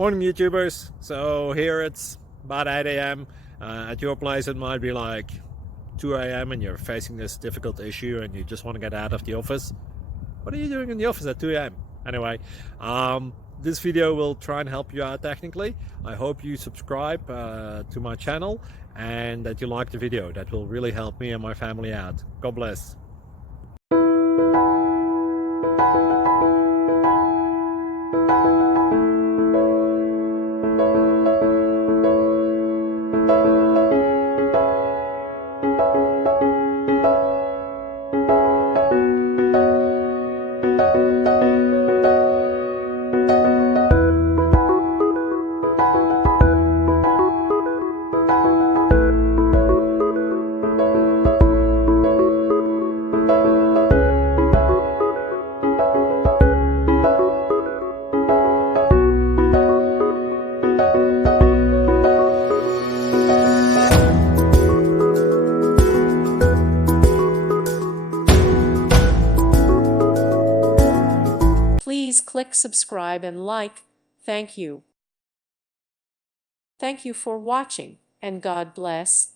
Morning, YouTubers. So here it's about 8 a.m. At your place it might be like 2 a.m. and you're facing this difficult issue and you just want to get out of the office. What are you doing in the office at 2 a.m.? Anyway, this video will try and help you out technically. I hope you subscribe to my channel and that you like the video. That will really help me and my family out. God bless. Please click subscribe and like. Thank you. Thank you for watching, and God bless.